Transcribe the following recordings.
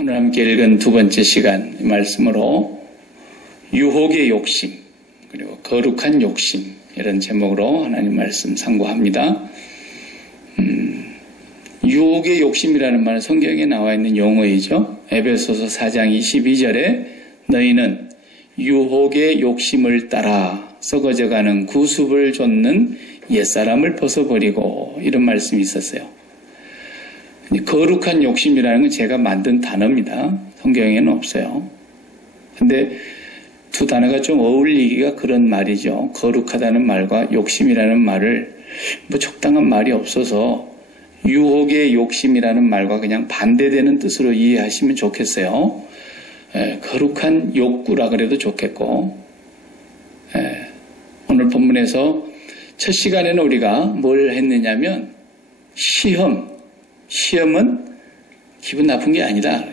오늘 함께 읽은 두 번째 시간 말씀으로 유혹의 욕심 그리고 거룩한 욕심 이런 제목으로 하나님 말씀 상고합니다. 유혹의 욕심이라는 말은 성경에 나와 있는 용어이죠. 에베소서 4장 22절에 너희는 유혹의 욕심을 따라 썩어져가는 구습을 좇는 옛사람을 벗어버리고 이런 말씀이 있었어요. 거룩한 욕심이라는 건 제가 만든 단어입니다. 성경에는 없어요. 근데 두 단어가 좀 어울리기가 그런 말이죠. 거룩하다는 말과 욕심이라는 말을 적당한 말이 없어서 유혹의 욕심이라는 말과 그냥 반대되는 뜻으로 이해하시면 좋겠어요. 거룩한 욕구라 그래도 좋겠고, 오늘 본문에서 첫 시간에는 우리가 뭘 했느냐면 시험은 기분 나쁜 게 아니다.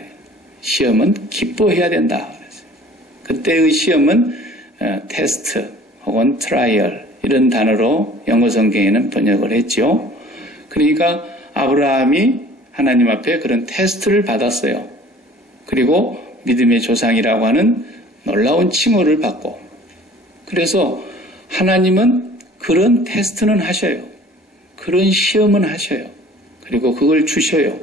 시험은 기뻐해야 된다. 그때의 시험은 테스트 혹은 트라이얼 이런 단어로 영어 성경에는 번역을 했죠. 그러니까 아브라함이 하나님 앞에 그런 테스트를 받았어요. 그리고 믿음의 조상이라고 하는 놀라운 칭호를 받고, 그래서 하나님은 그런 테스트는 하셔요. 그런 시험은 하셔요. 그리고 그걸 주셔요.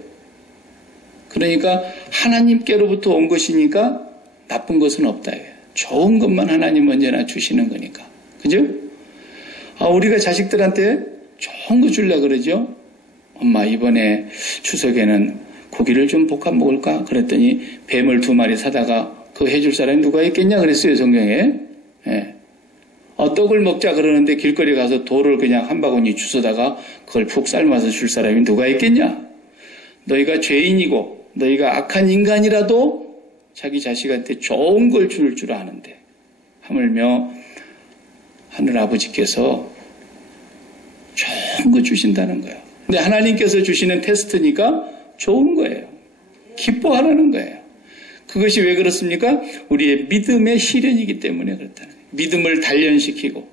그러니까 하나님께로부터 온 것이니까 나쁜 것은 없다. 좋은 것만 하나님 언제나 주시는 거니까. 그죠? 우리가 자식들한테 좋은 거 주려고 그러죠? 엄마 이번에 추석에는 고기를 좀 볶아 먹을까? 그랬더니 뱀을 2마리 사다가 그거 해줄 사람이 누가 있겠냐 그랬어요, 성경에. 떡을 먹자 그러는데 길거리 가서 돌을 그냥 한 바구니 주워다가 그걸 푹 삶아서 줄 사람이 누가 있겠냐? 너희가 죄인이고 너희가 악한 인간이라도 자기 자식한테 좋은 걸 줄 줄 아는데 하물며 하늘 아버지께서 좋은 거 주신다는 거예요. 근데 하나님께서 주시는 테스트니까 좋은 거예요. 기뻐하라는 거예요. 그것이 왜 그렇습니까? 우리의 믿음의 시련이기 때문에 그렇다는 거예요. 믿음을 단련시키고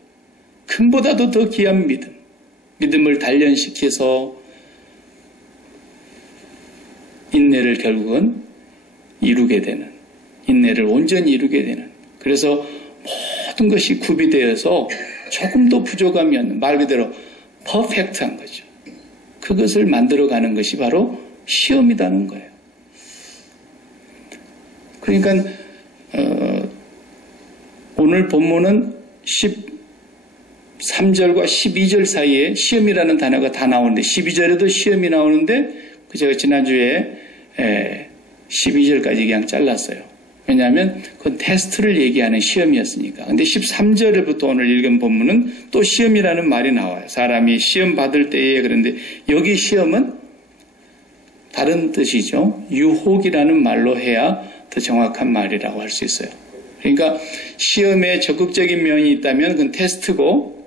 금보다도 더 귀한 믿음을 단련시켜서 인내를 결국은 이루게 되는, 인내를 온전히 이루게 되는, 그래서 모든 것이 구비되어서 조금도 부족함이 없는, 말 그대로 퍼펙트한 거죠. 그것을 만들어가는 것이 바로 시험이라는 거예요. 그러니까 오늘 본문은 13절과 12절 사이에 시험이라는 단어가 다 나오는데 12절에도 시험이 나오는데 제가 지난주에 12절까지 그냥 잘랐어요. 왜냐하면 그건 테스트를 얘기하는 시험이었으니까. 근데 13절부터 오늘 읽은 본문은 또 시험이라는 말이 나와요. 사람이 시험 받을 때에. 그런데 여기 시험은 다른 뜻이죠. 유혹이라는 말로 해야 더 정확한 말이라고 할 수 있어요. 그러니까 시험에 적극적인 면이 있다면 그건 테스트고,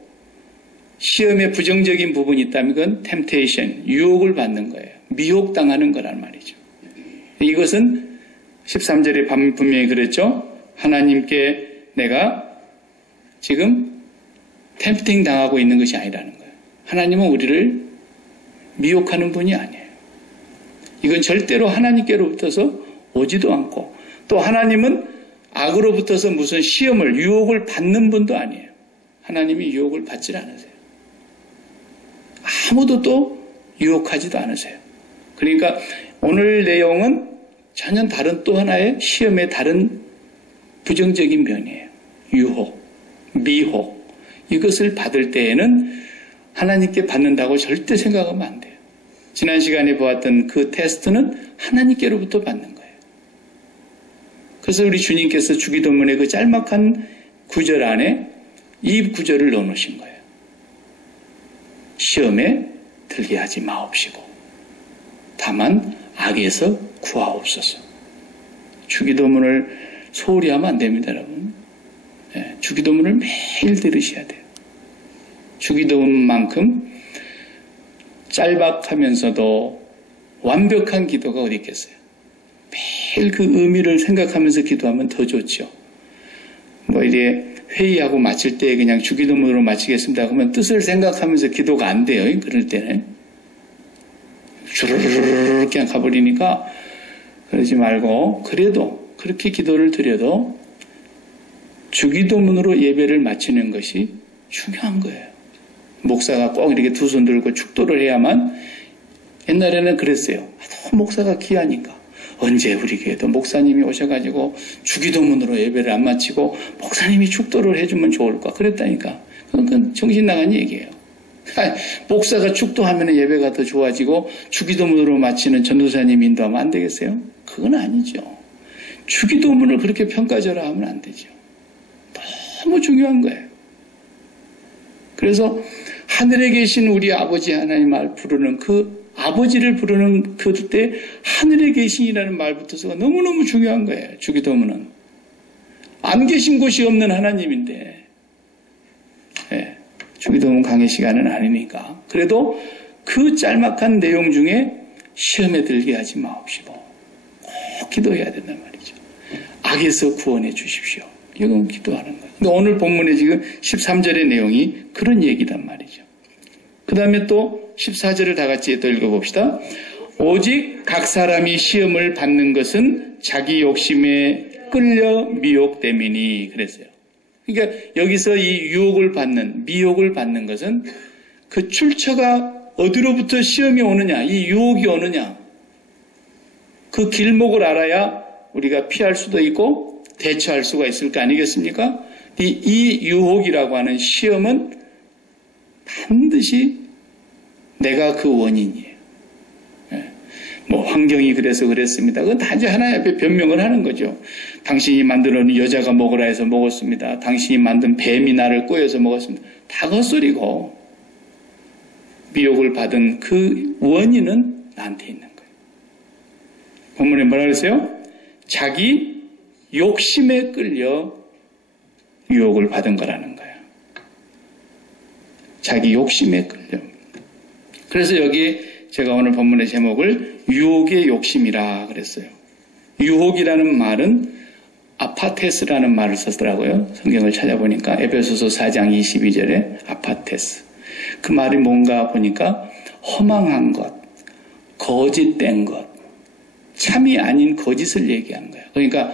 시험에 부정적인 부분이 있다면 그건 템테이션, 유혹을 받는 거예요. 미혹당하는 거란 말이죠. 이것은 13절에 분명히 그랬죠. 하나님께 내가 지금 템프팅 당하고 있는 것이 아니라는 거예요. 하나님은 우리를 미혹하는 분이 아니에요. 이건 절대로 하나님께로부터서 오지도 않고, 또 하나님은 악으로부터서 무슨 시험을, 유혹을 받는 분도 아니에요. 하나님이 유혹을 받질 않으세요. 아무도 또 유혹하지도 않으세요. 그러니까 오늘 내용은 전혀 다른 또 하나의 시험의 다른 부정적인 면이에요. 유혹, 미혹. 이것을 받을 때에는 하나님께 받는다고 절대 생각하면 안 돼요. 지난 시간에 보았던 그 테스트는 하나님께로부터 받는 거예요. 그래서 우리 주님께서 주기도문의 그 짤막한 구절 안에 이 구절을 넣어놓으신 거예요. 시험에 들게 하지 마옵시고 다만 악에서 구하옵소서. 주기도문을 소홀히 하면 안 됩니다, 여러분. 주기도문을 매일 들으셔야 돼요. 주기도문만큼 짤박하면서도 완벽한 기도가 어디 있겠어요. 매일 그 의미를 생각하면서 기도하면 더 좋죠. 이제 회의하고 마칠 때 그냥 주기도문으로 마치겠습니다 그러면 뜻을 생각하면서 기도가 안 돼요. 그럴 때는 주르르르 그냥 가버리니까 그러지 말고 그래도 그렇게 기도를 드려도 주기도문으로 예배를 마치는 것이 중요한 거예요. 목사가 꼭 이렇게 두 손 들고 축도를 해야만, 옛날에는 그랬어요. 목사가 귀하니까 언제 우리 교회도 목사님이 오셔가지고 주기도문으로 예배를 안 마치고 목사님이 축도를 해주면 좋을까 그랬다니까. 그건 정신 나간 얘기예요. 목사가 축도하면 예배가 더 좋아지고 주기도문으로 마치는 전도사님이 인도하면 안 되겠어요? 그건 아니죠. 주기도문을 그렇게 평가절하하면 안 되죠. 너무 중요한 거예요. 그래서 하늘에 계신 우리 아버지 하나님을 부르는 그 아버지를 부르는 그때 하늘에 계신이라는 말부터가 너무너무 중요한 거예요. 주기도문은 안 계신 곳이 없는 하나님인데, 예, 주기도문 강의 시간은 아니니까. 그래도 그 짤막한 내용 중에 시험에 들게 하지 마옵시고 꼭 기도해야 된단 말이죠. 악에서 구원해 주십시오. 이건 기도하는 거예요. 근데 오늘 본문에 지금 13절의 내용이 그런 얘기단 말이죠. 그 다음에 또 14절을 다 같이 또 읽어봅시다. 오직 각 사람이 시험을 받는 것은 자기 욕심에 끌려 미혹됨이니 그랬어요. 그러니까 여기서 이 유혹을 받는, 미혹을 받는 것은 그 출처가 어디로부터 시험이 오느냐, 이 유혹이 오느냐, 그 길목을 알아야 우리가 피할 수도 있고 대처할 수가 있을 거 아니겠습니까? 이 유혹이라고 하는 시험은 반드시 내가 그 원인이에요. 뭐 환경이 그래서 그랬습니다. 그건 단지 하나의 앞에 변명을 하는 거죠. 당신이 만들어 놓은 여자가 먹으라 해서 먹었습니다. 당신이 만든 뱀이 나를 꼬여서 먹었습니다. 다 헛소리고 미혹을 받은 그 원인은 나한테 있는 거예요. 본문에 뭐라 그랬어요? 자기 욕심에 끌려 유혹을 받은 거라는 거예요. 자기 욕심에 끌려. 그래서 여기 제가 오늘 본문의 제목을 유혹의 욕심이라 그랬어요. 유혹이라는 말은 아파테스라는 말을 썼더라고요. 성경을 찾아보니까 에베소서 4장 22절에 아파테스. 그 말이 뭔가 보니까 허망한 것, 거짓된 것, 참이 아닌 거짓을 얘기한 거예요. 그러니까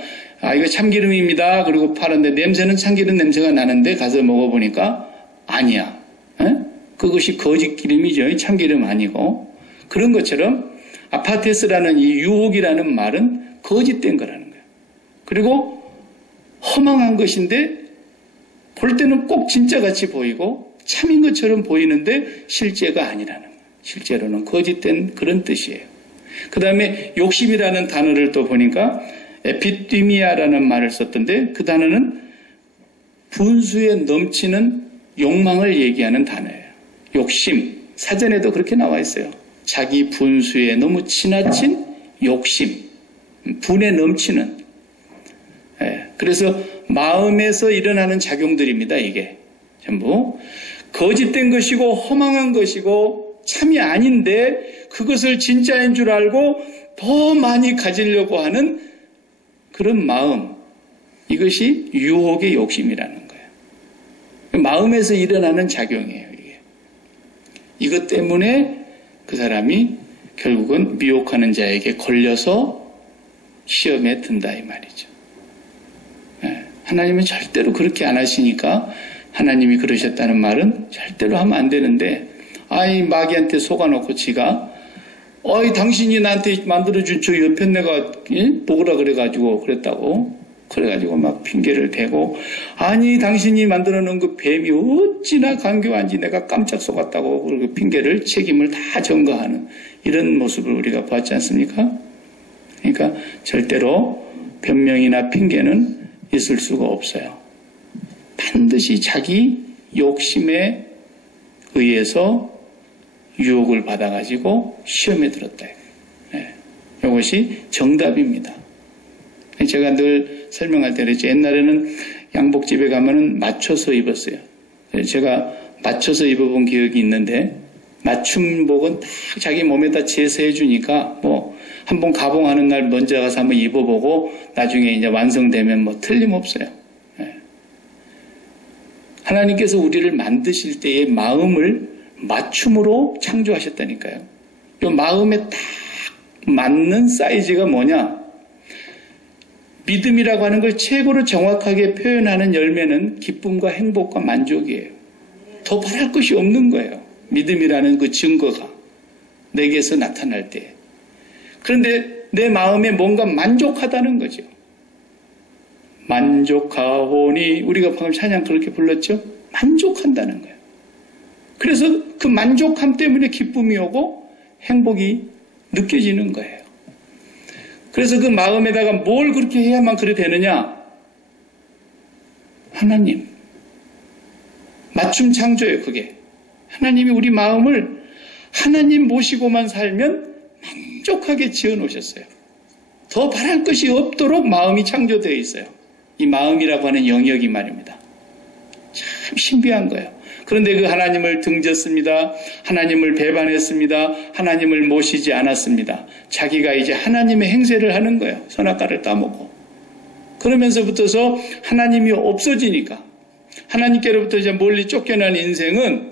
이거 참기름입니다. 그리고 파는데 냄새는 참기름 냄새가 나는데 가서 먹어보니까 아니야. 에? 그것이 거짓 기름이죠. 참기름 아니고. 그런 것처럼 아파테스라는 이 유혹이라는 말은 거짓된 거라는 거예요. 그리고 허망한 것인데 볼 때는 꼭 진짜같이 보이고 참인 것처럼 보이는데 실제가 아니라는 거예요. 실제로는 거짓된 그런 뜻이에요. 그 다음에 욕심이라는 단어를 또 보니까 에피디미아라는 말을 썼던데 그 단어는 분수에 넘치는 욕망을 얘기하는 단어예요. 욕심. 사전에도 그렇게 나와 있어요. 자기 분수에 너무 지나친 욕심. 분에 넘치는. 그래서 마음에서 일어나는 작용들입니다. 이게 전부. 거짓된 것이고 허망한 것이고 참이 아닌데 그것을 진짜인 줄 알고 더 많이 가지려고 하는 그런 마음. 이것이 유혹의 욕심이라는 거예요. 마음에서 일어나는 작용이에요. 이게. 이것 때문에 그 사람이 결국은 미혹하는 자에게 걸려서 시험에 든다 이 말이죠. 하나님은 절대로 그렇게 안 하시니까 하나님이 그러셨다는 말은 절대로 하면 안 되는데 마귀한테 속아놓고 지가 당신이 나한테 만들어준 저 옆에 내가 먹으라 그래가지고 그랬다고 그래가지고 막 핑계를 대고 당신이 만들어놓은 그 뱀이 어찌나 간교한지 내가 깜짝 속았다고 그 핑계를 책임을 다 전가하는 이런 모습을 우리가 보았지 않습니까? 그러니까 절대로 변명이나 핑계는 있을 수가 없어요. 반드시 자기 욕심에 의해서 유혹을 받아가지고 시험에 들었다. 이것이 정답입니다. 제가 늘 설명할 때 그랬죠. 옛날에는 양복집에 가면은 맞춰서 입었어요. 제가 맞춰서 입어본 기억이 있는데 맞춤복은 딱 자기 몸에다 제세해 주니까 뭐 한번 가봉하는 날 먼저 가서 한번 입어보고 나중에 이제 완성되면 뭐 틀림없어요. 하나님께서 우리를 만드실 때의 마음을 맞춤으로 창조하셨다니까요. 이 마음에 딱 맞는 사이즈가 뭐냐? 믿음이라고 하는 걸 최고로 정확하게 표현하는 열매는 기쁨과 행복과 만족이에요. 더 바랄 것이 없는 거예요. 믿음이라는 그 증거가 내게서 나타날 때. 그런데 내 마음에 뭔가 만족하다는 거죠. 만족하오니, 우리가 방금 찬양 그렇게 불렀죠? 만족한다는 거예요. 그래서 그 만족함 때문에 기쁨이 오고 행복이 느껴지는 거예요. 그래서 그 마음에다가 뭘 그렇게 해야만 그래 되느냐? 하나님. 맞춤 창조예요, 그게. 하나님이 우리 마음을 하나님 모시고만 살면 만족하게 지어 놓으셨어요. 더 바랄 것이 없도록 마음이 창조되어 있어요. 이 마음이라고 하는 영역이 말입니다. 참 신비한 거예요. 그런데 그 하나님을 등졌습니다. 하나님을 배반했습니다. 하나님을 모시지 않았습니다. 자기가 이제 하나님의 행세를 하는 거예요. 선악과를 따먹고. 그러면서부터서 하나님이 없어지니까 하나님께로부터 이제 멀리 쫓겨난 인생은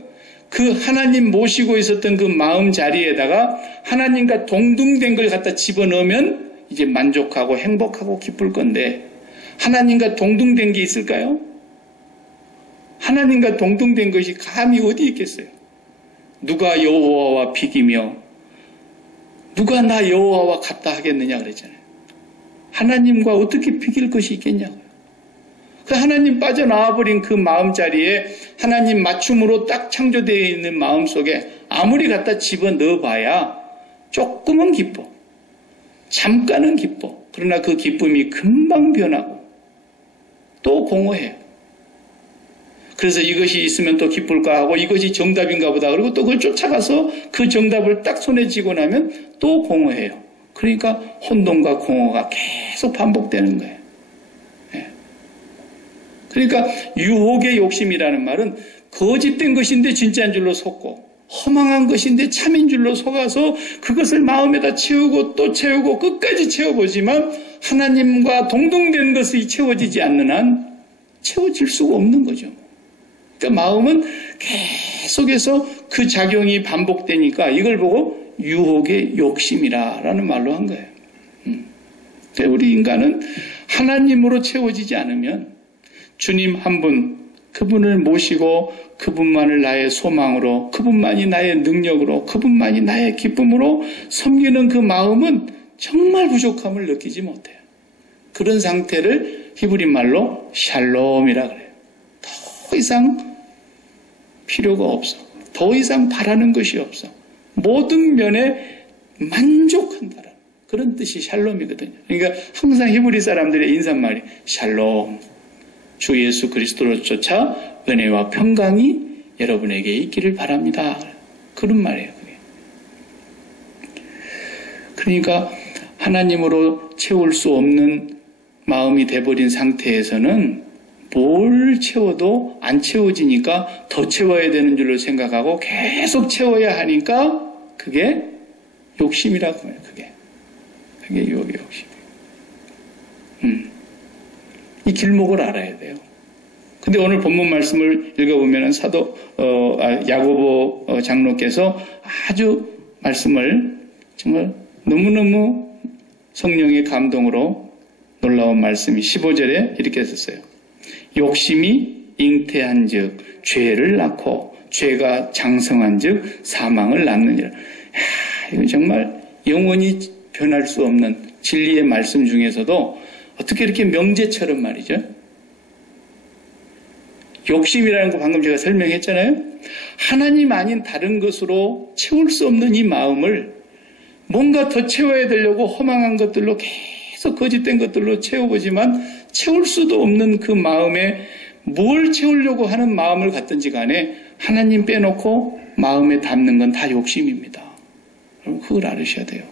그 하나님 모시고 있었던 그 마음 자리에다가 하나님과 동등된 걸 갖다 집어넣으면 이제 만족하고 행복하고 기쁠 건데 하나님과 동등된 게 있을까요? 하나님과 동등된 것이 감히 어디 있겠어요? 누가 여호와와 비기며 누가 나 여호와와 같다 하겠느냐 그랬잖아요. 하나님과 어떻게 비길 것이 있겠냐고요. 그 하나님 빠져나와버린 그 마음자리에 하나님 맞춤으로 딱 창조되어 있는 마음 속에 아무리 갖다 집어넣어봐야 조금은 기뻐. 잠깐은 기뻐. 그러나 그 기쁨이 금방 변하고 또 공허해요. 그래서 이것이 있으면 또 기쁠까 하고 이것이 정답인가 보다. 그리고 또 그걸 쫓아가서 그 정답을 딱 손에 쥐고 나면 또 공허해요. 그러니까 혼돈과 공허가 계속 반복되는 거예요. 네. 그러니까 유혹의 욕심이라는 말은 거짓된 것인데 진짜인 줄로 속고 허망한 것인데 참인 줄로 속아서 그것을 마음에다 채우고 또 채우고 끝까지 채워보지만 하나님과 동등된 것이 채워지지 않는 한 채워질 수가 없는 거죠. 그러니까 마음은 계속해서 그 작용이 반복되니까 이걸 보고 유혹의 욕심이라는 말로 한 거예요. 우리 인간은 하나님으로 채워지지 않으면 주님 한 분, 그분을 모시고 그분만을 나의 소망으로, 그분만이 나의 능력으로, 그분만이 나의 기쁨으로 섬기는 그 마음은 정말 부족함을 느끼지 못해요. 그런 상태를 히브리 말로 샬롬이라 그래요. 더 이상 필요가 없어. 더 이상 바라는 것이 없어. 모든 면에 만족한다라는 그런 뜻이 샬롬이거든요. 그러니까 항상 히브리 사람들의 인사말이 샬롬, 주 예수 그리스도로 쫓아 은혜와 평강이 여러분에게 있기를 바랍니다. 그런 말이에요. 그게. 그러니까 하나님으로 채울 수 없는 마음이 돼버린 상태에서는 뭘 채워도 안 채워지니까 더 채워야 되는 줄로 생각하고 계속 채워야 하니까 그게 욕심이라고 해요. 그게 유혹의 욕심이에요. 이 길목을 알아야 돼요. 근데 오늘 본문 말씀을 읽어보면 야고보 장로께서 아주 말씀을 정말 너무너무 성령의 감동으로 놀라운 말씀이 15절에 이렇게 썼어요. 욕심이 잉태한 즉 죄를 낳고 죄가 장성한 즉 사망을 낳느니라. 이거 정말 영원히 변할 수 없는 진리의 말씀 중에서도 어떻게 이렇게 명제처럼 말이죠. 욕심이라는 거 방금 제가 설명했잖아요. 하나님 아닌 다른 것으로 채울 수 없는 이 마음을 뭔가 더 채워야 되려고 허망한 것들로 계속 거짓된 것들로 채워보지만 채울 수도 없는 그 마음에 뭘 채우려고 하는 마음을 갖든지 간에 하나님 빼놓고 마음에 담는 건 다 욕심입니다. 여러분 그걸 알으셔야 돼요.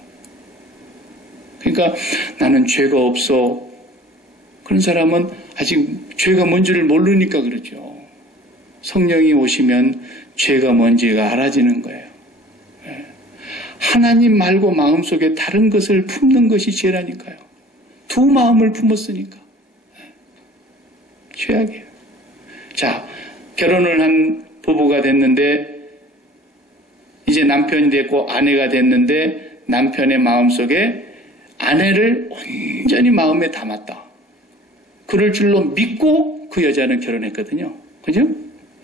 그러니까 나는 죄가 없어. 그런 사람은 아직 죄가 뭔지를 모르니까 그러죠. 성령이 오시면 죄가 뭔지가 알아지는 거예요. 하나님 말고 마음속에 다른 것을 품는 것이 죄라니까요. 두 마음을 품었으니까. 죄악이에요. 자, 결혼을 한 부부가 됐는데 이제 남편이 됐고 아내가 됐는데 남편의 마음속에 아내를 온전히 마음에 담았다. 그럴 줄로 믿고 그 여자는 결혼했거든요. 그죠?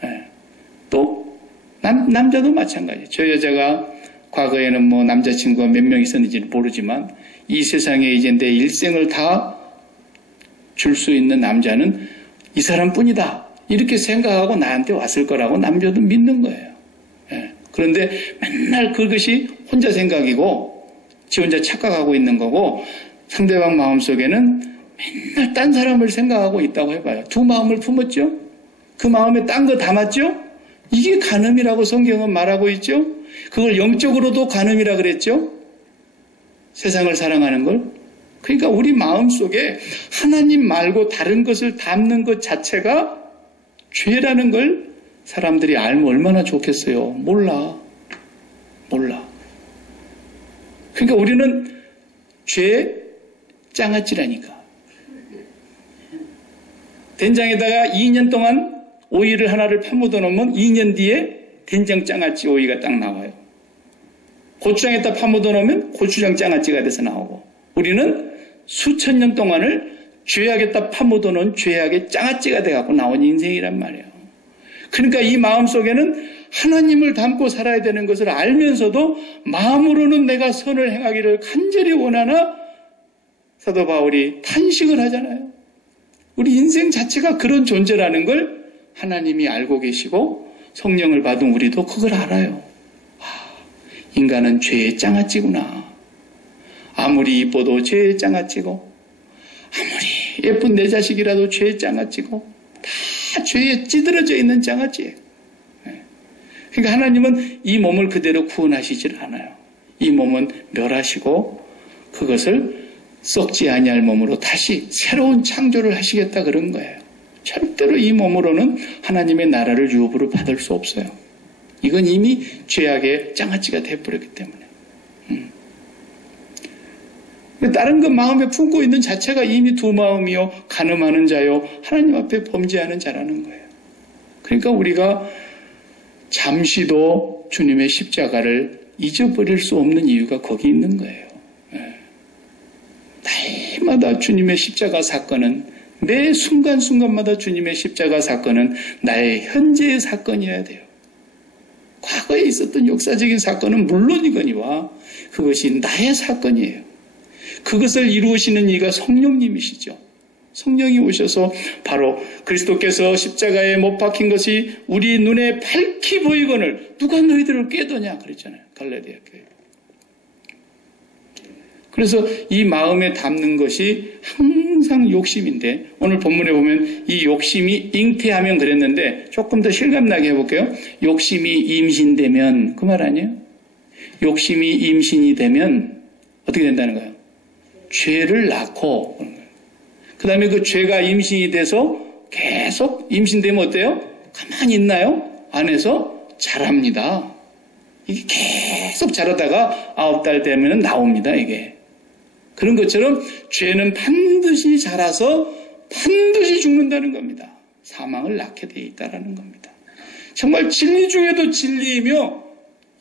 네. 또 남자도 마찬가지예요. 저 여자가 과거에는 뭐 남자친구가 몇 명 있었는지는 모르지만 이 세상에 이제 내 일생을 다 줄 수 있는 남자는 이 사람뿐이다. 이렇게 생각하고 나한테 왔을 거라고 남자도 믿는 거예요. 예. 그런데 맨날 그것이 혼자 생각이고 지 혼자 착각하고 있는 거고 상대방 마음속에는 맨날 딴 사람을 생각하고 있다고 해봐요. 두 마음을 품었죠? 그 마음에 딴 거 담았죠? 이게 간음이라고 성경은 말하고 있죠? 그걸 영적으로도 간음이라 그랬죠? 세상을 사랑하는 걸. 그러니까 우리 마음속에 하나님 말고 다른 것을 담는 것 자체가 죄라는 걸 사람들이 알면 얼마나 좋겠어요. 몰라. 그러니까 우리는 죄 장아찌라니까. 된장에다가 2년 동안 오이를 하나를 파묻어 놓으면 2년 뒤에 된장 장아찌 오이가 딱 나와요. 고추장에다 파묻어 놓으면 고추장 장아찌가 돼서 나오고, 우리는 수천 년 동안을 죄악에다 파묻어 놓은 죄악의 장아찌가 돼갖고 나온 인생이란 말이에요. 그러니까 이 마음속에는 하나님을 담고 살아야 되는 것을 알면서도 마음으로는 내가 선을 행하기를 간절히 원하나 사도 바울이 탄식을 하잖아요. 우리 인생 자체가 그런 존재라는 걸 하나님이 알고 계시고 성령을 받은 우리도 그걸 알아요. 인간은 죄의 장아찌구나. 아무리 이뻐도 죄의 장아찌고, 아무리 예쁜 내 자식이라도 죄의 장아찌고, 다 죄에 찌들어져 있는 장아찌예요. 그러니까 하나님은 이 몸을 그대로 구원하시질 않아요. 이 몸은 멸하시고 그것을 썩지 아니할 몸으로 다시 새로운 창조를 하시겠다 그런 거예요. 절대로 이 몸으로는 하나님의 나라를 유업으로 받을 수 없어요. 이건 이미 죄악의 장아찌가 되어버렸기 때문에. 다른 것 마음에 품고 있는 자체가 이미 두 마음이요, 간음하는 자요, 하나님 앞에 범죄하는 자라는 거예요. 그러니까 우리가 잠시도 주님의 십자가를 잊어버릴 수 없는 이유가 거기 있는 거예요. 날마다 주님의 십자가 사건은, 매 순간순간마다 주님의 십자가 사건은 나의 현재의 사건이어야 돼요. 과거에 있었던 역사적인 사건은 물론이거니와 그것이 나의 사건이에요. 그것을 이루시는 이가 성령님이시죠. 성령이 오셔서 바로 그리스도께서 십자가에 못 박힌 것이 우리 눈에 밝히 보이거늘 누가 너희들을 깨더냐 그랬잖아요. 갈라디아 교회. 그래서 이 마음에 담는 것이 항상 욕심인데, 오늘 본문에 보면 이 욕심이 잉태하면 그랬는데 조금 더 실감나게 해볼게요. 욕심이 임신되면, 그 말 아니에요? 욕심이 임신이 되면 어떻게 된다는 거예요? 죄를 낳고, 그 다음에 그 죄가 임신이 돼서 계속 임신되면 어때요? 가만히 있나요? 안에서 자랍니다. 이게 계속 자라다가 9달 되면 나옵니다, 이게. 그런 것처럼 죄는 반드시 자라서 반드시 죽는다는 겁니다. 사망을 낳게 돼 있다는 겁니다. 정말 진리 중에도 진리이며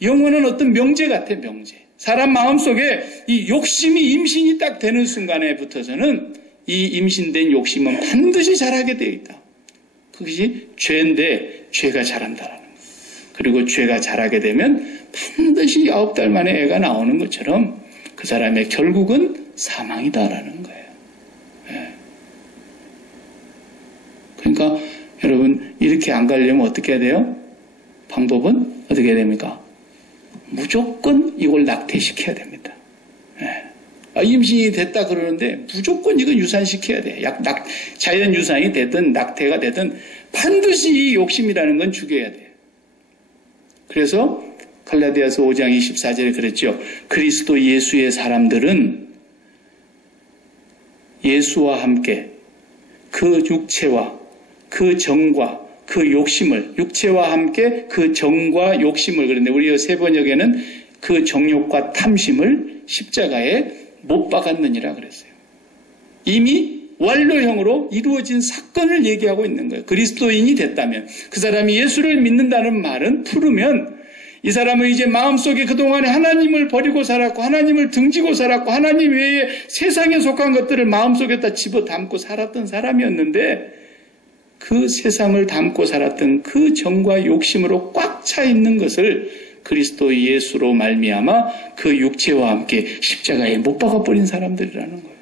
영원한 어떤 명제 같아, 명제. 사람 마음속에 이 욕심이 임신이 딱 되는 순간에 붙어서는 이 임신된 욕심은 반드시 자라게 되어 있다. 그것이 죄인데 죄가 자란다라는 거예요. 그리고 죄가 자라게 되면 반드시 9달 만에 애가 나오는 것처럼 그 사람의 결국은 사망이다라는 거예요. 네. 그러니까 여러분, 이렇게 안 가려면 어떻게 해야 돼요? 방법은 어떻게 해야 됩니까? 무조건 이걸 낙태시켜야 됩니다. 네. 임신이 됐다 그러는데 무조건 이건 유산시켜야 돼. 자연 유산이 되든 낙태가 되든 반드시 이 욕심이라는 건 죽여야 돼. 그래서 갈라디아서 5장 24절에 그랬죠. 그리스도 예수의 사람들은 예수와 함께 그 육체와 그 정과 그 욕심을, 육체와 함께 그 정과 욕심을, 그런데 우리 세 번역에는 그 정욕과 탐심을 십자가에 못 박았느니라 그랬어요. 이미 완료형으로 이루어진 사건을 얘기하고 있는 거예요. 그리스도인이 됐다면, 그 사람이 예수를 믿는다는 말은, 풀으면 이 사람은 이제 마음속에 그동안에 하나님을 버리고 살았고 하나님을 등지고 살았고 하나님 외에 세상에 속한 것들을 마음속에다 집어담고 살았던 사람이었는데 그 세상을 담고 살았던 그 정과 욕심으로 꽉 차 있는 것을 그리스도 예수로 말미암아 그 육체와 함께 십자가에 못 박아버린 사람들이라는 거예요.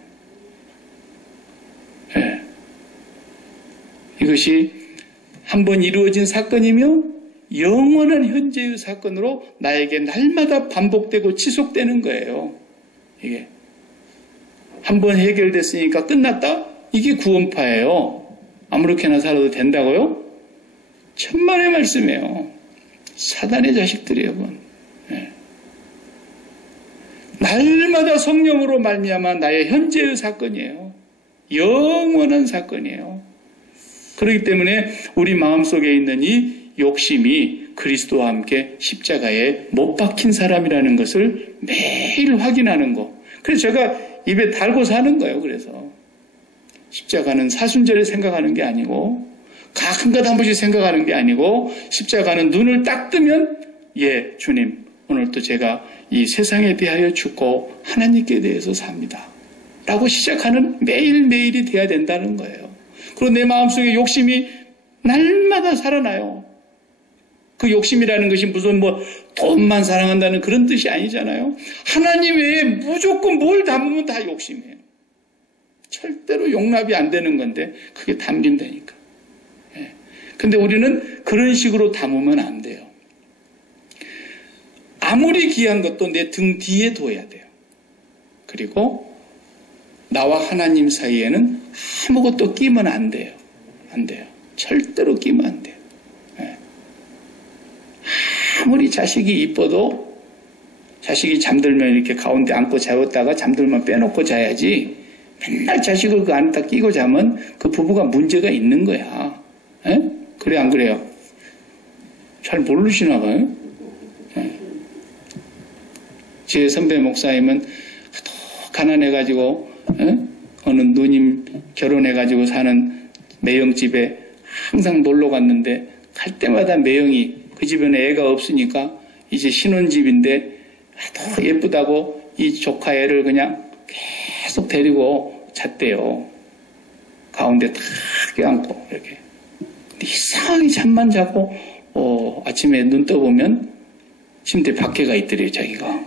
네. 이것이 한번 이루어진 사건이며 영원한 현재의 사건으로 나에게 날마다 반복되고 지속되는 거예요. 이게 한번 해결됐으니까 끝났다? 이게 구원파예요. 아무렇게나 살아도 된다고요? 천만의 말씀이에요. 사단의 자식들이에요. 그건. 네. 날마다 성령으로 말미암아 나의 현재의 사건이에요. 영원한 사건이에요. 그렇기 때문에 우리 마음속에 있는 이 욕심이 그리스도와 함께 십자가에 못 박힌 사람이라는 것을 매일 확인하는 거. 그래서 제가 입에 달고 사는 거예요. 그래서 십자가는 사순절에 생각하는 게 아니고 가끔가다 한 번씩 생각하는 게 아니고 십자가는 눈을 딱 뜨면 예 주님 오늘도 제가 이 세상에 대하여 죽고 하나님께 대해서 삽니다. 라고 시작하는 매일매일이 돼야 된다는 거예요. 그리고 내 마음속에 욕심이 날마다 살아나요. 그 욕심이라는 것이 무슨 돈만 사랑한다는 그런 뜻이 아니잖아요. 하나님 외에 무조건 뭘 담으면 다 욕심이에요. 절대로 용납이 안 되는 건데 그게 담긴다니까. 예. 근데 우리는 그런 식으로 담으면 안 돼요. 아무리 귀한 것도 내 등 뒤에 둬야 돼요. 그리고 나와 하나님 사이에는 아무것도 끼면 안 돼요. 안 돼요. 절대로 끼면 안 돼요. 예. 아무리 자식이 이뻐도 자식이 잠들면 이렇게 가운데 안고 자였다가 잠들면 빼놓고 자야지 맨날 자식을 그 안에다 끼고 자면 그 부부가 문제가 있는 거야. 예? 그래 안 그래요? 잘 모르시나 봐요. 예. 제 선배 목사님은 하도 가난해가지고 어느 누님 결혼해가지고 사는 매형집에 항상 놀러 갔는데 갈 때마다 매형이 그 집에는 애가 없으니까 이제 신혼집인데 하도 예쁘다고 이 조카 애를 그냥 계속 데리고 잤대요. 가운데 탁 껴안고 이렇게. 근데 이상하게 잠만 자고 아침에 눈 떠보면 침대 밖에가 있더래요. 자기가.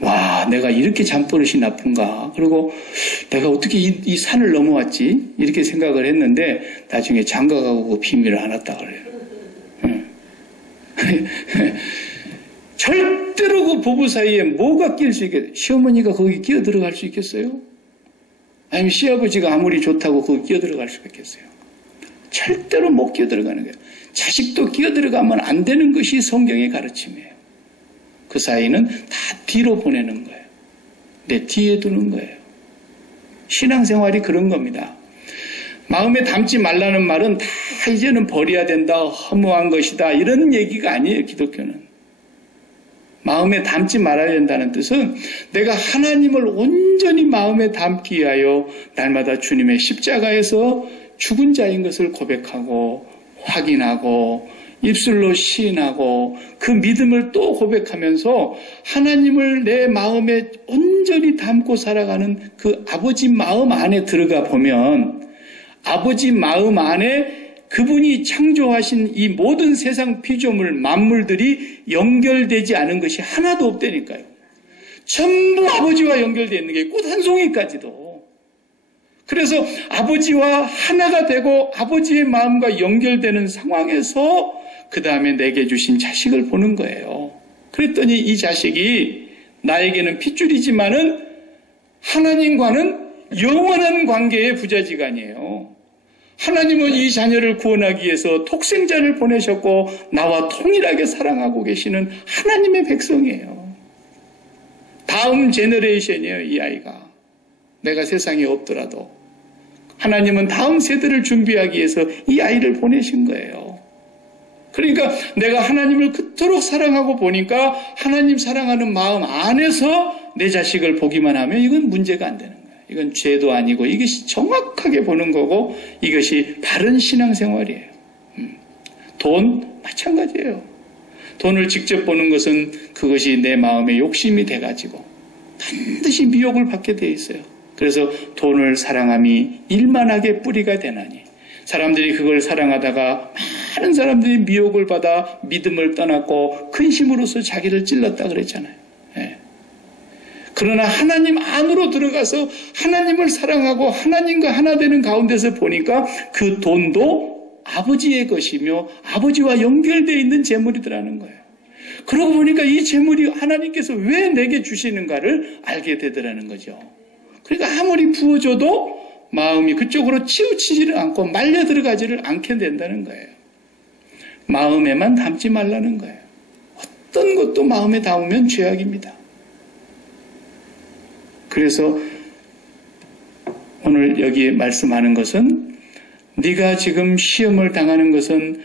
와, 내가 이렇게 잠버릇이 나쁜가. 그리고 내가 어떻게 이 산을 넘어왔지? 이렇게 생각을 했는데 나중에 장가가고 그 비밀을 알았다 그래요. 절대로 그 부부 사이에 뭐가 끼일 수 있겠어요? 시어머니가 거기 끼어 들어갈 수 있겠어요? 아니면 시아버지가 아무리 좋다고 거기 끼어 들어갈 수 있겠어요? 절대로 못 끼어 들어가는 거예요. 자식도 끼어 들어가면 안 되는 것이 성경의 가르침이에요. 그 사이는 다 뒤로 보내는 거예요. 내 뒤에 두는 거예요. 신앙생활이 그런 겁니다. 마음에 담지 말라는 말은 다 이제는 버려야 된다, 허무한 것이다 이런 얘기가 아니에요. 기독교는. 마음에 담지 말아야 된다는 뜻은 내가 하나님을 온전히 마음에 담기 위하여 날마다 주님의 십자가에서 죽은 자인 것을 고백하고 확인하고 입술로 시인하고 그 믿음을 또 고백하면서 하나님을 내 마음에 온전히 담고 살아가는 그 아버지 마음 안에 들어가 보면 아버지 마음 안에 그분이 창조하신 이 모든 세상 피조물 만물들이 연결되지 않은 것이 하나도 없다니까요. 전부 아버지와 연결되어 있는 게 꽃 한 송이까지도. 그래서 아버지와 하나가 되고 아버지의 마음과 연결되는 상황에서 그 다음에 내게 주신 자식을 보는 거예요. 그랬더니 이 자식이 나에게는 핏줄이지만은 하나님과는 영원한 관계의 부자지간이에요. 하나님은 이 자녀를 구원하기 위해서 독생자를 보내셨고 나와 통일하게 사랑하고 계시는 하나님의 백성이에요. 다음 제너레이션이에요. 이 아이가. 내가 세상에 없더라도 하나님은 다음 세대를 준비하기 위해서 이 아이를 보내신 거예요. 그러니까 내가 하나님을 그토록 사랑하고 보니까 하나님 사랑하는 마음 안에서 내 자식을 보기만 하면 이건 문제가 안 되는 거예요. 이건 죄도 아니고 이것이 정확하게 보는 거고 이것이 바른 신앙생활이에요. 돈 마찬가지예요. 돈을 직접 버는 것은 그것이 내 마음의 욕심이 돼가지고 반드시 미혹을 받게 돼 있어요. 그래서 돈을 사랑함이 일만하게 뿌리가 되나니 사람들이 그걸 사랑하다가 많은 사람들이 미혹을 받아 믿음을 떠났고 근심으로써 자기를 찔렀다 그랬잖아요. 예. 그러나 하나님 안으로 들어가서 하나님을 사랑하고 하나님과 하나 되는 가운데서 보니까 그 돈도 아버지의 것이며 아버지와 연결되어 있는 재물이더라는 거예요. 그러고 보니까 이 재물이 하나님께서 왜 내게 주시는가를 알게 되더라는 거죠. 그러니까 아무리 부어줘도 마음이 그쪽으로 치우치지를 않고 말려 들어가지를 않게 된다는 거예요. 마음에만 담지 말라는 거예요. 어떤 것도 마음에 담으면 죄악입니다. 그래서 오늘 여기 말씀하는 것은 네가 지금 시험을 당하는 것은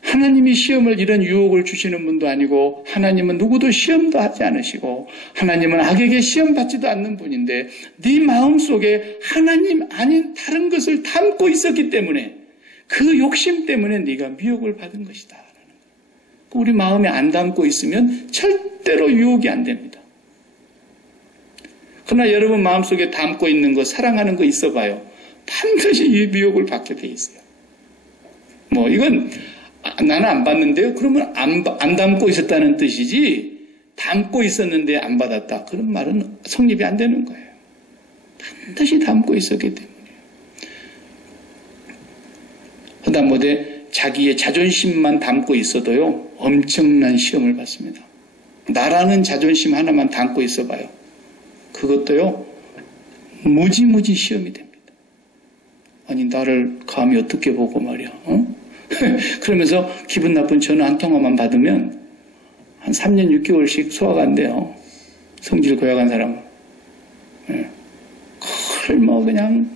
하나님이 시험을 이런 유혹을 주시는 분도 아니고 하나님은 누구도 시험도 하지 않으시고 하나님은 악에게 시험 받지도 않는 분인데 네 마음속에 하나님 아닌 다른 것을 담고 있었기 때문에 그 욕심 때문에 네가 미혹을 받은 것이다. 우리 마음에 안 담고 있으면 절대로 유혹이 안 됩니다. 그러나 여러분 마음속에 담고 있는 거 사랑하는 거 있어봐요. 반드시 이 미혹을 받게 돼 있어요. 뭐 이건 나는 안 받는데요. 그러면 안 담고 있었다는 뜻이지 담고 있었는데 안 받았다. 그런 말은 성립이 안 되는 거예요. 반드시 담고 있었기 때문이에요. 하다못해 자기의 자존심만 담고 있어도요. 엄청난 시험을 받습니다. 나라는 자존심 하나만 담고 있어봐요. 그것도요. 무지무지 시험이 됩니다. 아니 나를 감히 어떻게 보고 말이야. 그러면서 기분 나쁜 전화 한 통화만 받으면 한 3년 6개월씩 소화가 안 돼요. 성질 고약한 사람은. 그걸 뭐 그냥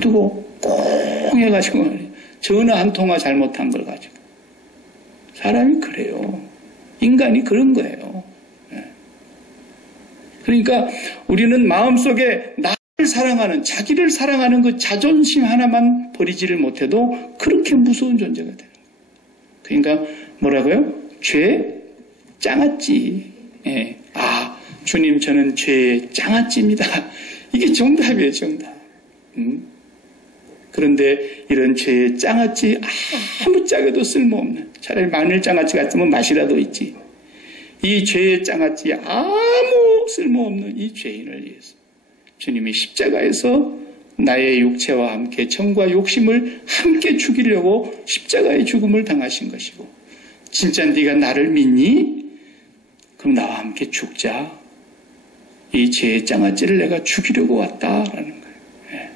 두고 꽁 해가지고 전화 한 통화 잘못한 걸 가지고. 사람이 그래요. 인간이 그런 거예요. 그러니까 우리는 마음속에 나를 사랑하는, 자기를 사랑하는 그 자존심 하나만 버리지를 못해도 그렇게 무서운 존재가 되는 거예요. 그러니까 뭐라고요? 죄 짱아찌. 예. 아, 주님 저는 죄의 짱아찌입니다. 이게 정답이에요, 정답. 그런데 이런 죄의 짱아찌 아무 짝에도 쓸모없는, 차라리 마늘 짱아찌 같으면 맛이라도 있지. 이 죄의 짱아찌 아무 쓸모없는 이 죄인을 위해서 주님이 십자가에서 나의 육체와 함께 정과 욕심을 함께 죽이려고 십자가의 죽음을 당하신 것이고, 진짜 네가 나를 믿니? 그럼 나와 함께 죽자. 이 죄의 짱아찌를 내가 죽이려고 왔다라는 거예요. 예.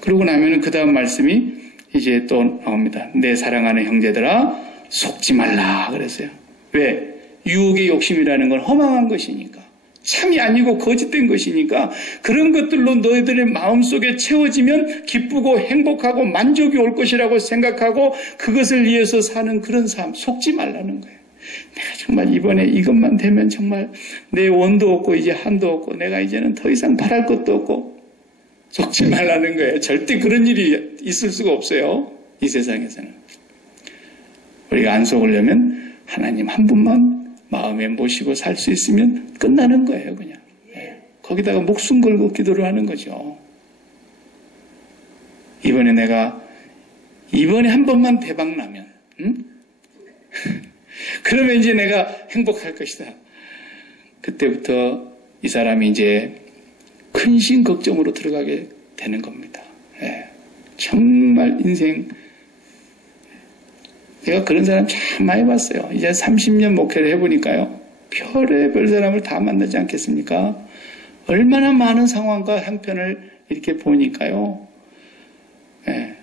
그러고 나면은 그 다음 말씀이 이제 또 나옵니다. 내 사랑하는 형제들아 속지 말라 그랬어요. 왜? 유혹의 욕심이라는 건 허망한 것이니까, 참이 아니고 거짓된 것이니까 그런 것들로 너희들의 마음속에 채워지면 기쁘고 행복하고 만족이 올 것이라고 생각하고 그것을 위해서 사는 그런 삶, 속지 말라는 거예요. 내가 정말 이번에 이것만 되면 정말 내 원도 없고 이제 한도 없고 내가 이제는 더 이상 바랄 것도 없고, 속지 말라는 거예요. 절대 그런 일이 있을 수가 없어요. 이 세상에서는. 우리가 안 속으려면 하나님 한 분만 마음에 모시고 살 수 있으면 끝나는 거예요, 그냥. 네. 거기다가 목숨 걸고 기도를 하는 거죠. 이번에 한 번만 대박 나면, 그러면 이제 내가 행복할 것이다. 그때부터 이 사람이 이제 근심 걱정으로 들어가게 되는 겁니다. 네. 정말 인생, 내가 그런 사람 참 많이 봤어요. 이제 30년 목회를 해보니까요. 별의별 사람을 다 만나지 않겠습니까? 얼마나 많은 상황과 한편을 이렇게 보니까요. 예.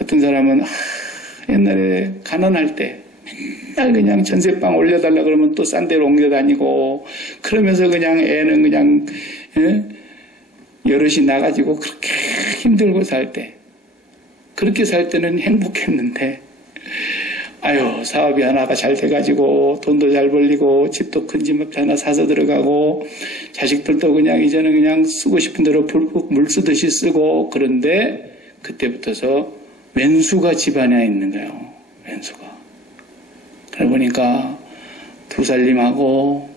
어떤 사람은 옛날에 가난할 때 맨날 그냥 전세방 올려달라 그러면 또 싼 데로 옮겨다니고, 그러면서 그냥 애는 그냥 여럿이 나가지고 그렇게 힘들고 살 때, 그렇게 살 때는 행복했는데, 아유, 사업이 하나가 잘 돼가지고 돈도 잘 벌리고 집도 큰 집 하나 사서 들어가고 자식들도 그냥 이제는 그냥 쓰고 싶은 대로 물 쓰듯이 쓰고, 그런데 그때부터서 왼수가 집안에 있는 거예요. 왼수가. 그러고 보니까 두 살림하고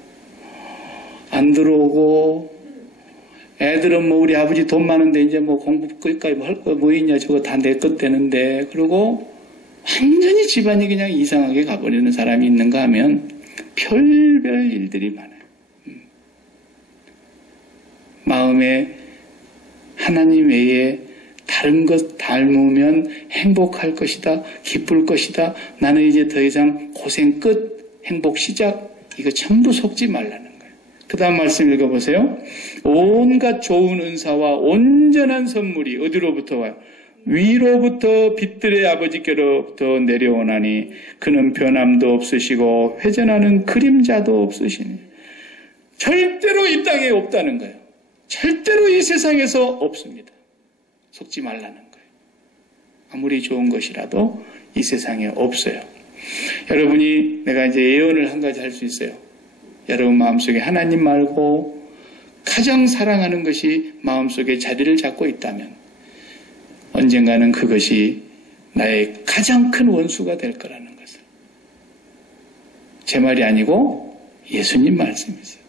안 들어오고, 애들은 뭐 우리 아버지 돈 많은데 이제 뭐 공부 끝까지 할 거 뭐 있냐, 저거 다 내 것 되는데, 그리고 완전히 집안이 그냥 이상하게 가버리는 사람이 있는가 하면 별별 일들이 많아요. 마음에 하나님 외에 다른 것 닮으면 행복할 것이다, 기쁠 것이다, 나는 이제 더 이상 고생 끝, 행복 시작, 이거 전부 속지 말라는 거예요. 그 다음 말씀 읽어보세요. 온갖 좋은 은사와 온전한 선물이 어디로부터 와요? 위로부터 빛들의 아버지께로부터 내려오나니 그는 변함도 없으시고 회전하는 그림자도 없으시니. 절대로 이 땅에 없다는 거예요. 절대로 이 세상에서 없습니다. 속지 말라는 거예요. 아무리 좋은 것이라도 이 세상에 없어요. 여러분이, 내가 이제 예언을 한 가지 할 수 있어요. 여러분 마음속에 하나님 말고 가장 사랑하는 것이 마음속에 자리를 잡고 있다면 언젠가는 그것이 나의 가장 큰 원수가 될 거라는 것을. 제 말이 아니고 예수님 말씀이세요.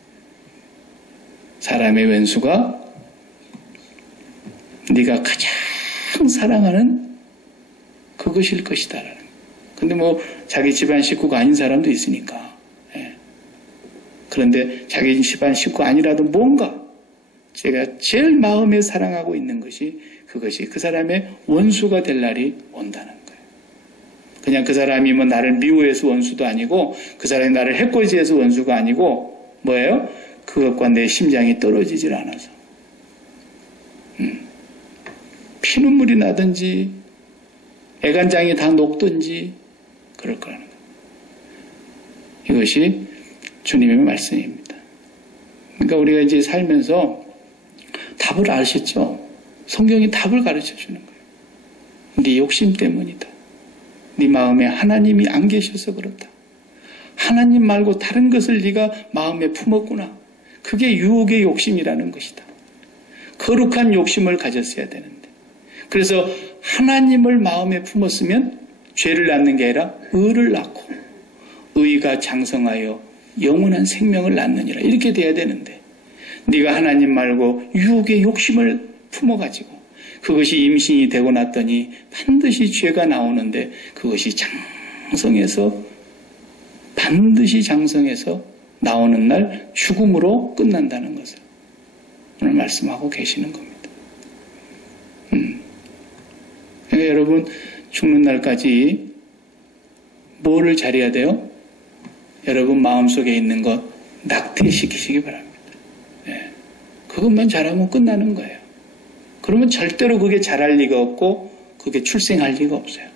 사람의 왼수가 네가 가장 사랑하는 그것일 것이다. 근데 뭐 자기 집안 식구가 아닌 사람도 있으니까. 예. 그런데 자기 집안 식구 아니라도 뭔가 제가 제일 마음에 사랑하고 있는 것이 그것이 그 사람의 원수가 될 날이 온다는 거예요. 그냥 그 사람이 뭐 나를 미워해서 원수도 아니고 그 사람이 나를 해코지해서 원수가 아니고 뭐예요? 그것과 내 심장이 떨어지질 않아서 피눈물이 나든지 애간장이 다 녹든지 그럴 거라는 거예요. 이것이 주님의 말씀입니다. 그러니까 우리가 이제 살면서 답을 아셨죠? 성경이 답을 가르쳐 주는 거예요. 네 욕심 때문이다. 네 마음에 하나님이 안 계셔서 그렇다. 하나님 말고 다른 것을 네가 마음에 품었구나. 그게 유혹의 욕심이라는 것이다. 거룩한 욕심을 가졌어야 되는데. 그래서 하나님을 마음에 품었으면 죄를 낳는 게 아니라 의를 낳고 의가 장성하여 영원한 생명을 낳느니라. 이렇게 돼야 되는데 네가 하나님 말고 유혹의 욕심을 품어가지고 그것이 임신이 되고 났더니 반드시 죄가 나오는데 그것이 반드시 장성해서 나오는 날 죽음으로 끝난다는 것을 오늘 말씀하고 계시는 겁니다. 그러니까 여러분 죽는 날까지 뭐를 잘해야 돼요? 여러분 마음속에 있는 것 낙태시키시기 바랍니다. 네. 그것만 잘하면 끝나는 거예요. 그러면 절대로 그게 잘할 리가 없고 그게 출생할 리가 없어요.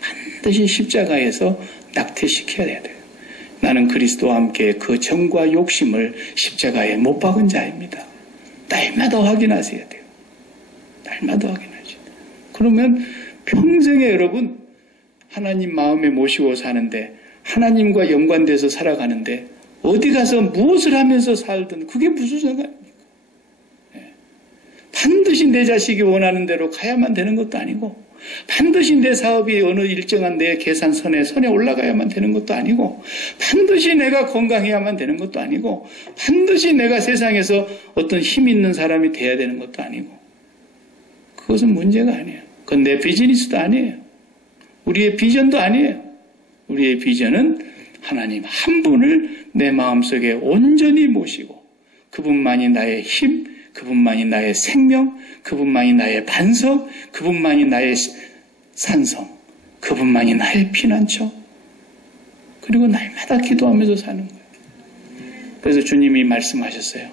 반드시 십자가에서 낙태시켜야 돼요. 나는 그리스도와 함께 그 정과 욕심을 십자가에 못 박은 자입니다. 날마다 확인하셔야 돼요. 날마다 확인하셔야 돼요. 그러면 평생에 여러분 하나님 마음에 모시고 사는데 하나님과 연관돼서 살아가는데 어디 가서 무엇을 하면서 살든 그게 무슨 상관입니까? 반드시 내 자식이 원하는 대로 가야만 되는 것도 아니고 반드시 내 사업이 어느 일정한 내 계산선에 올라가야만 되는 것도 아니고 반드시 내가 건강해야만 되는 것도 아니고 반드시 내가 세상에서 어떤 힘 있는 사람이 돼야 되는 것도 아니고 그것은 문제가 아니에요. 그건 내 비즈니스도 아니에요. 우리의 비전도 아니에요. 우리의 비전은 하나님 한 분을 내 마음속에 온전히 모시고 그분만이 나의 힘, 그분만이 나의 생명, 그분만이 나의 반석, 그분만이 나의 산성, 그분만이 나의 피난처, 그리고 날마다 기도하면서 사는 거예요. 그래서 주님이 말씀하셨어요.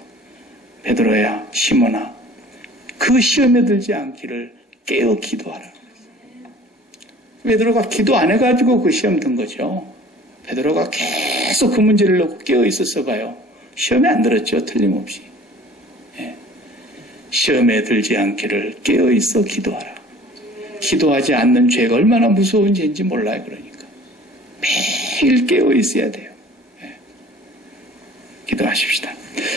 베드로야, 시몬아, 그 시험에 들지 않기를 깨어 기도하라. 베드로가 기도 안 해가지고 그 시험 든 거죠. 베드로가 계속 그 문제를 놓고 깨어 있었어 봐요. 시험에 안 들었죠. 틀림없이. 시험에 들지 않기를 깨어 있어 기도하라. 기도하지 않는 죄가 얼마나 무서운 죄인지 몰라요. 그러니까 매일 깨어 있어야 돼요. 기도하십시다.